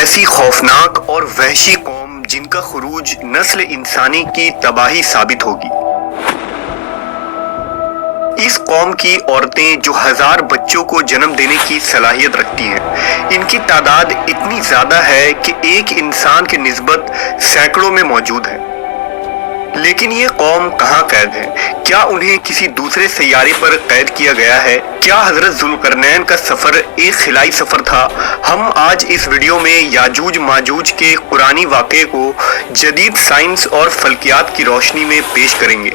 ایسی خوفناک اور وحشی قوم جن کا خروج نسل انسانی کی تباہی ثابت ہوگی۔ اس قوم کی عورتیں جو 1000 بچوں کو جنم دینے کی صلاحیت رکھتی ہیں، ان کی تعداد اتنی زیادہ ہے کہ ایک انسان کے نسبت سینکڑوں میں موجود ہے۔ لیکن یہ قوم کہاں قید ہے؟ کیا انہیں کسی دوسرے سیارے پر قید کیا گیا ہے؟ کیا حضرت ذوالقرنین کا سفر ایک خلائی سفر تھا؟ ہم آج اس ویڈیو میں یاجوج ماجوج کے قرآنی واقعے کو جدید سائنس اور فلکیات کی روشنی میں پیش کریں گے۔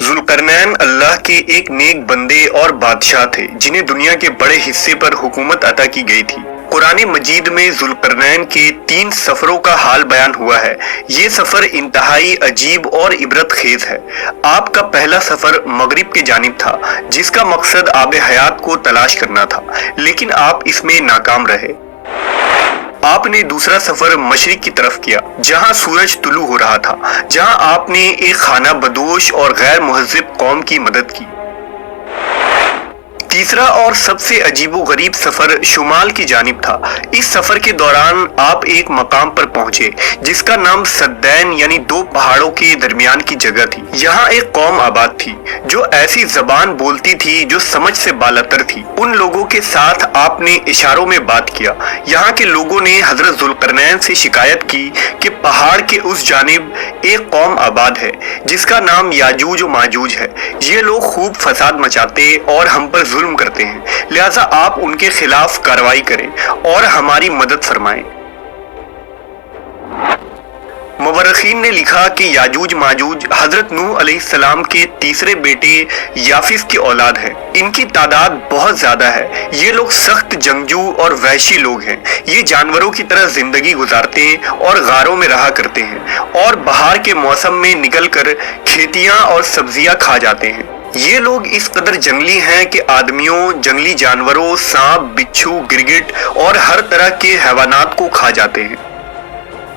ذوالقرنین اللہ کے ایک نیک بندے اور بادشاہ تھے جنہیں دنیا کے بڑے حصے پر حکومت عطا کی گئی تھی۔ قرآن مجید میں ذوالقرنین کے 3 سفروں کا حال بیان ہوا ہے۔ یہ سفر انتہائی عجیب اور عبرت خیز ہے۔ آپ کا پہلا سفر مغرب کی جانب تھا جس کا مقصد آب حیات کو تلاش کرنا تھا، لیکن آپ اس میں ناکام رہے۔ آپ نے دوسرا سفر مشرق کی طرف کیا جہاں سورج طلوع ہو رہا تھا، جہاں آپ نے ایک خانہ بدوش اور غیر مہذب قوم کی مدد کی۔ تیسرا اور سب سے عجیب و غریب سفر شمال کی جانب تھا۔ اس سفر کے دوران آپ ایک مقام پر پہنچے جس کا نام سدین یعنی 2 پہاڑوں کے درمیان کی جگہ تھی۔ یہاں ایک قوم آباد تھی جو ایسی زبان بولتی تھی جو سمجھ سے بالاتر تھی۔ ان لوگوں کے ساتھ آپ نے اشاروں میں بات کیا۔ یہاں کے لوگوں نے حضرت ذوالقرنین سے شکایت کی کہ پہاڑ کے اس جانب ایک قوم آباد ہے جس کا نام یاجوج و ماجوج ہے۔ یہ لوگ خوب فساد مچاتے اور ہم پر ظلم کرتے ہیں، لہذا آپ ان کے خلاف کارروائی کریں اور ہماری مدد فرمائیں۔ مورخین نے لکھا کہ یاجوج ماجوج حضرت نوح علیہ السلام کے تیسرے بیٹے یافس کی اولاد ہے۔ ان کی تعداد بہت زیادہ ہے۔ یہ لوگ سخت جنگجو اور وحشی لوگ ہیں۔ یہ جانوروں کی طرح زندگی گزارتے اور غاروں میں رہا کرتے ہیں اور بہار کے موسم میں نکل کر کھیتیاں اور سبزیاں کھا جاتے ہیں۔ یہ لوگ اس قدر جنگلی ہیں کہ آدمیوں، جنگلی جانوروں، سانپ، بچھو، گرگٹ اور ہر طرح کے حیوانات کو کھا جاتے ہیں۔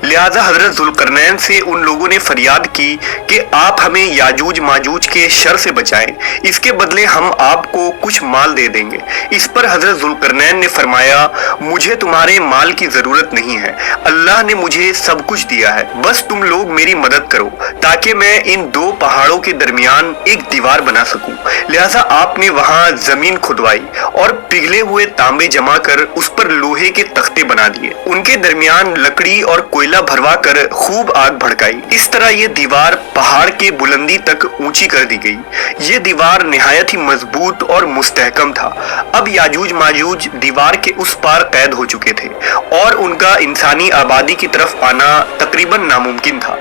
لہذا حضرت ذوالقرنین سے ان لوگوں نے فریاد کی کہ آپ ہمیں یاجوج ماجوج کے شر سے بچائیں، اس کے بدلے ہم آپ کو کچھ مال دے دیں گے۔ اس پر حضرت ذوالقرنین نے فرمایا، مجھے تمہارے مال کی ضرورت نہیں ہے، اللہ نے مجھے سب کچھ دیا ہے، بس تم لوگ میری مدد کرو تاکہ میں ان 2 پہاڑوں کے درمیان ایک دیوار بنا سکوں۔ لہذا آپ نے وہاں زمین کھدوائی اور پگھلے ہوئے تانبے جمع کر اس پر لوہے کے تختے بنا دیے، ان کے درمیان لکڑی اور کوئلہ بھروا کر خوب آگ بھڑکائی۔ اس طرح یہ دیوار پہاڑ کے بلندی تک اونچی کر دی گئی۔ یہ دیوار نہایت ہی مضبوط اور مستحکم تھا۔ اب یاجوج ماجوج دیوار کے اس پار قید ہو چکے تھے اور ان کا انسانی آبادی کی طرف آنا تقریباً ناممکن تھا۔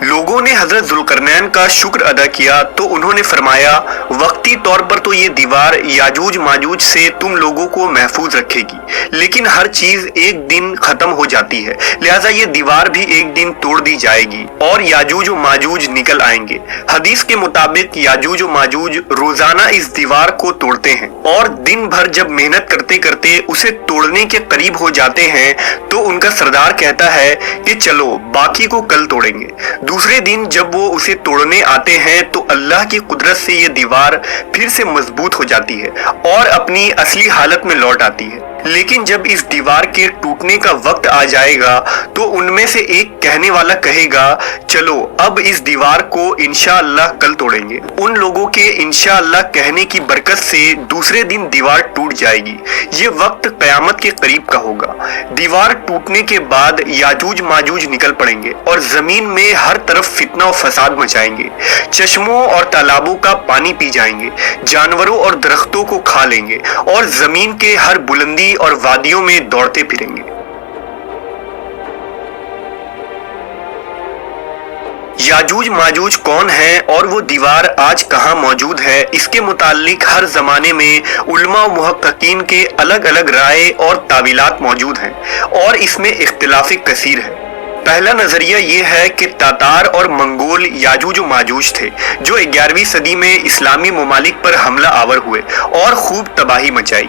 لوگوں نے حضرت ذوالقرنین کا شکر ادا کیا تو انہوں نے فرمایا، وقتی طور پر تو یہ دیوار یاجوج ماجوج سے تم لوگوں کو محفوظ رکھے گی، لیکن ہر چیز ایک دن ختم ہو جاتی ہے، لہٰذا یہ دیوار بھی ایک دن توڑ دی جائے گی اور یاجوج و ماجوج نکل آئیں گے۔ حدیث کے مطابق یاجوج و ماجوج روزانہ اس دیوار کو توڑتے ہیں اور دن بھر جب محنت کرتے کرتے اسے توڑنے کے قریب ہو جاتے ہیں تو ان کا سردار کہتا ہے کہ چلو باقی کو کل توڑیں گے۔ دوسرے دن جب وہ اسے توڑنے آتے ہیں تو اللہ کی قدرت سے یہ دیوار پھر سے مضبوط ہو جاتی ہے اور اپنی اصلی حالت میں لوٹ آتی ہے۔ لیکن جب اس دیوار کے ٹوٹنے کا وقت آ جائے گا تو ان میں سے ایک کہنے والا کہے گا، چلو اب اس دیوار کو انشاءاللہ کل توڑیں گے۔ ان لوگوں کے انشاءاللہ کہنے کی برکت سے دوسرے دن دیوار ٹوٹ جائے گی۔ یہ وقت قیامت کے قریب کا ہوگا۔ دیوار ٹوٹنے کے بعد یاجوج ماجوج نکل پڑیں گے اور زمین میں ہر طرف فتنہ و فساد مچائیں گے، چشموں اور تالابوں کا پانی پی جائیں گے، جانوروں اور درختوں کو کھا لیں گے اور زمین کے ہر بلندی اور وادیوں میں دوڑتے پھریں گے۔ یاجوج ماجوج کون ہیں اور وہ دیوار آج کہاں موجود ہے، اس کے متعلق ہر زمانے میں علماء و محققین کے الگ الگ رائے اور تعویلات موجود ہیں اور اس میں اختلاف کثیر ہے۔ پہلا نظریہ یہ ہے کہ تاتار اور منگول یاجوج و ماجوج تھے جو 11ویں صدی میں اسلامی ممالک پر حملہ آور ہوئے اور خوب تباہی مچائی۔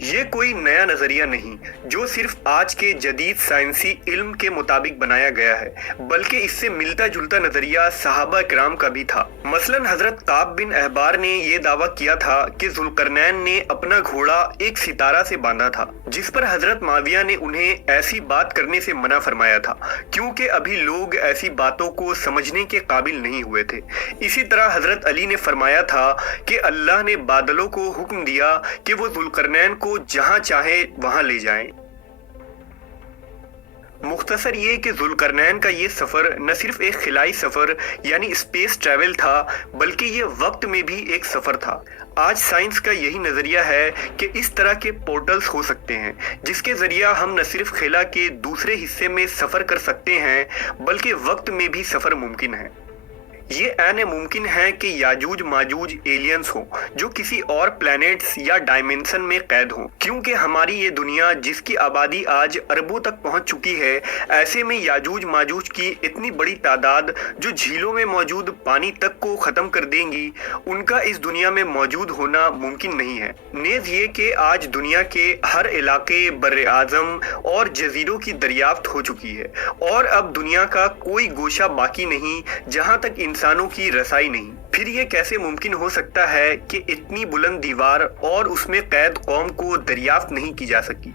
یہ کوئی نیا نظریہ نہیں جو صرف آج کے جدید سائنسی علم کے مطابق بنایا گیا ہے، بلکہ اس سے ملتا جلتا نظریہ صحابہ کرام کا بھی تھا۔ مثلا حضرت کعب بن احبار نے یہ دعویٰ کیا تھا کہ ذوالقرنین نے اپنا گھوڑا ایک ستارہ سے باندھا تھا، جس پر حضرت معاویہ نے انہیں ایسی بات کرنے سے منع فرمایا تھا کیونکہ ابھی لوگ ایسی باتوں کو سمجھنے کے قابل نہیں ہوئے تھے۔ اسی طرح حضرت علی نے فرمایا تھا کہ اللہ نے بادلوں کو حکم دیا کہ وہ ذوالقرنین کو جہاں چاہے وہاں لے جائیں۔ مختصر یہ کہ ذوالقرنین کا یہ سفر نہ صرف ایک خلائی سفر یعنی اسپیس ٹریول تھا، بلکہ یہ وقت میں بھی ایک سفر تھا۔ آج سائنس کا یہی نظریہ ہے کہ اس طرح کے پورٹلز ہو سکتے ہیں جس کے ذریعہ ہم نہ صرف خلا کے دوسرے حصے میں سفر کر سکتے ہیں بلکہ وقت میں بھی سفر ممکن ہے۔ یہ عین ممکن ہے کہ یاجوج ماجوج ایلینز ہوں جو کسی اور پلانٹس یا ڈائمنشن میں قید ہوں، کیونکہ ہماری یہ دنیا جس کی آبادی آج اربوں تک پہنچ چکی ہے، ایسے میں یاجوج ماجوج کی اتنی بڑی تعداد جو جھیلوں میں موجود پانی تک کو ختم کر دیں گی، ان کا اس دنیا میں موجود ہونا ممکن نہیں ہے۔ نیز یہ کہ آج دنیا کے ہر علاقے، بر اعظم اور جزیروں کی دریافت ہو چکی ہے، اور اب دنیا کا کوئی گوشہ باقی نہیں جہاں تک انسانوں کی رسائی نہیں۔ پھر یہ کیسے ممکن ہو سکتا ہے کہ اتنی بلند دیوار اور اس میں قید قوم کو دریافت نہیں کی جا سکی؟